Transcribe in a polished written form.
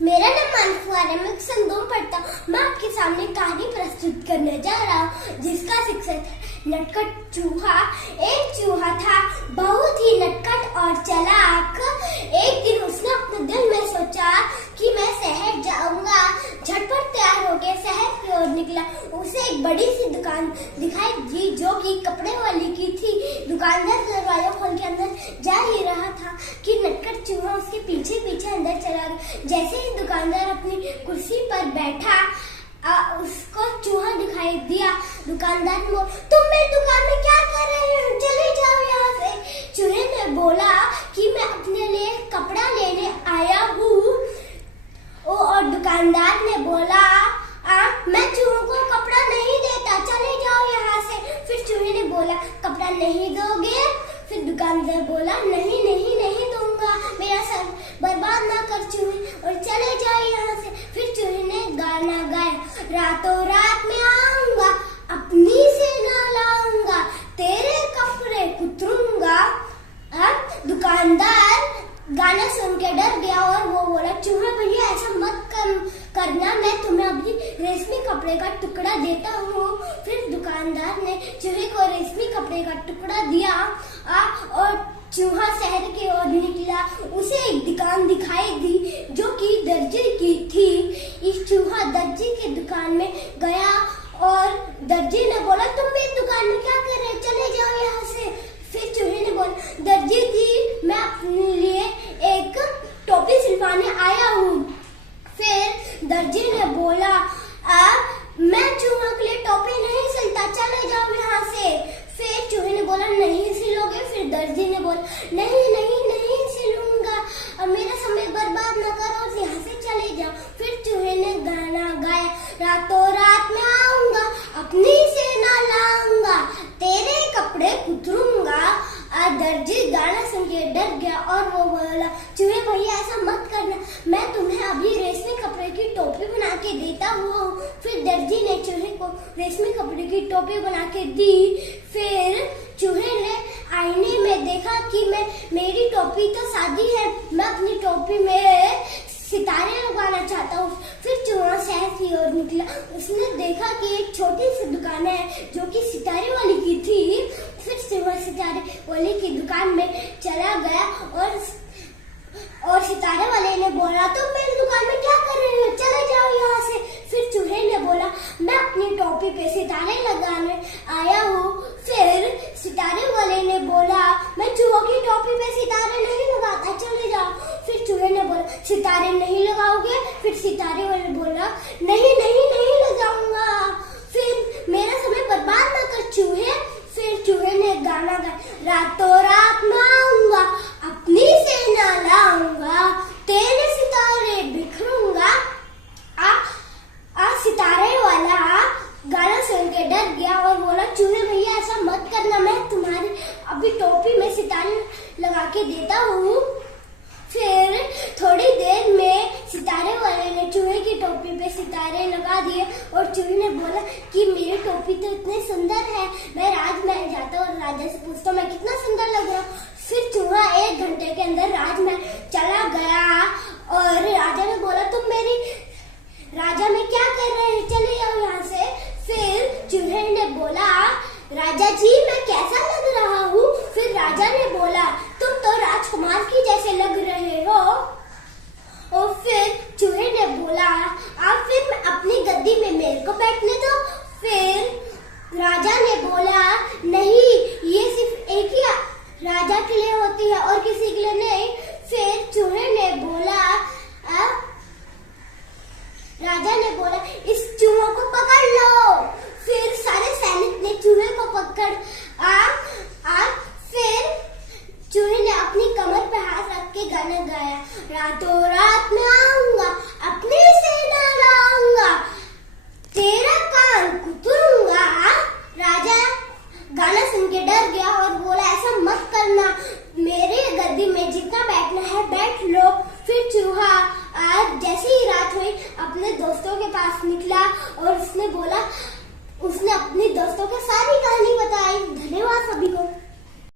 मेरा नाम मानसवार है। मैं कक्षा 2 पढ़ता हूँ। मैं आपके सामने कहानी प्रस्तुत करने जा रहा हूँ जिसका शीर्षक है नटखट चूहा। एक चूहा था, बहुत ही नटखट और चालाक। एक दिन उसने अपने दिल में सोचा कि मैं शहर जाऊंगा। झटपट तैयार होकर शहर की ओर निकला। उसे एक बड़ी सी दुकान दिखाई दी जो कि कपड़े वाली की थी। दुकानदार दरवाजा खोल के अंदर जा ही रहा था कि नटखट चूहा उसके पीछे पीछे अंदर चला गया। जैसे ही दुकानदार अपनी कुर्सी पर बैठा, उसको चूहा दिखाई दिया। दुकानदार ने बोला, तुम मेरी दुकान में क्या कर रहे हो? चले जाओ यहाँ से। चूहे ने बोला कि मैं अपने लिए कपड़ा लेने आया हूँ। और दुकानदार ने बोला, मैं चूहों को कपड़ा नहीं देता, चले जाओ यहाँ से। फिर चूहे ने बोला, कपड़ा नहीं दोगे? फिर दुकानदार बोला, नहीं नहीं नहीं दूंगा, मेरा सर बर्बाद ना कर चूहे, और चले जाओ यहाँ से। फिर चूहे ने गाना गाया, रातों रात में आऊंगा, अपनी से ना लाऊंगा, तेरे कपड़े कुतरूंगा। दुकानदार गाना सुन के डर गया और वो बोला, चूहा भैया ऐसा मत करना, मैं तुम्हें अभी रेशमी कपड़े का टुकड़ा देता हूँ। फिर दुकानदार ने चूहे को रेशमी कपड़े का टुकड़ा दिया और चूहा शहर की ओर निकला। उसे एक दुकान दिखाई दी जो कि दर्जी की थी। इस चूहा दर्जी की दुकान में गया और दर्जी ने बोला, तुम मेरी दुकान में क्या कर रहे हो? चले जाओ यहाँ से। फिर चूहे ने बोला, दर्जी जी मैं अपने लिए एक टोपी सिलवाने आया हूँ। फिर दर्जी ने बोला, मैं चूहा के लिए टोपी नहीं सिलता, चले जाओ यहाँ से। फिर चूहे ने बोला, नहीं सिलोगे? फिर दर्जी ने बोला, नहीं नहीं नहीं सिलूंगा, अब मेरा समय बर्बाद न करो, यहाँ से चले जाओ। फिर चूहे ने गाना गाया, रातों रात में आऊंगा, अपनी से ना लाऊंगा, तेरे कपड़े कुतरूंगा। दर्जी गाना सुन के डर गया और वो बोला, चूहे भैया ऐसा मत करना, मैं तुम्हें अभी रेशमी कपड़े की टोपी बना के देता हूँ। फिर दर्जी ने चूहे को रेशमी कपड़े की टोपी बना के दी। फिर चूहे ने आईने में देखा कि मेरी टोपी तो सादी है, मैं अपनी टोपी में सितारे लगाना चाहता हूँ। फिर चूहा शहर की ओर निकला। उसने देखा कि एक छोटी सी दुकान है जो कि सितारे वाली की थी। फिर चूहा सितारे वाली की दुकान में चला गया और सितारे वाले ने बोला, तुम मेरी दुकान में क्या कर रहे हो? चले जाओ यहाँ से। फिर चूहे ने बोला, मैं अपनी टोपी पे सितारे लगाने आया हूँ। फिर सितारे वाले ने बोला, मैं चूहों की टोपी पे सितारे नहीं लगाता, चले जाओ। फिर चूहे ने बोला, सितारे नहीं लगाओगे? फिर सितारे वाले बोला, नहीं नहीं नहीं लगाऊंगा, फिर मेरा समय बर्बाद ना कर चूहे। फिर चूहे ने गाना गाया, रातों रात में आऊंगा, अपनी से ना लाऊंगा, तेरे सितारे बिखरूंगा। सितारे वाला गाना सुन के डर गया और बोला, चूहे भैया ऐसा मत करना, मैं तुम्हारी अभी टोपी में सितारे लगा के देता हूँ। फिर थोड़ी देर में सितारे वाले ने चूहे की टोपी पे सितारे लगा दिए और चूहे ने बोला कि मेरी टोपी तो इतनी सुंदर है, मैं राजमहल जाता हूँ और राजा से पूछता हूँ मैं कितना सुंदर लग रहा हूँ। फिर चूहा 1 घंटे के अंदर राजमहल चला गया और राजा ने बोला, तुम मेरी राजा में क्या कर रहे हैं? चले जाओ यहाँ से। फिर चूहे ने बोला, राजा जी मैं कैसा लग रहा हूँ? फिर राजा ने बोला, तुम तो राजकुमार की जैसे लग रहे हो। और फिर चूहे ने बोला, आप फिर अपनी गद्दी में मेरे को बैठने दो। फिर राजा ने बोला, नहीं ये सिर्फ एक ही राजा के लिए होती है और किसी के लिए नहीं। फिर चूहे ने बोला, राजा ने बोला, इस चूहे को पकड़ लो। फिर सारे सैनिक ने चूहे को पकड़ फिर चूहे ने अपनी कमर पे हाथ रख के गाना गाया, रातों रात में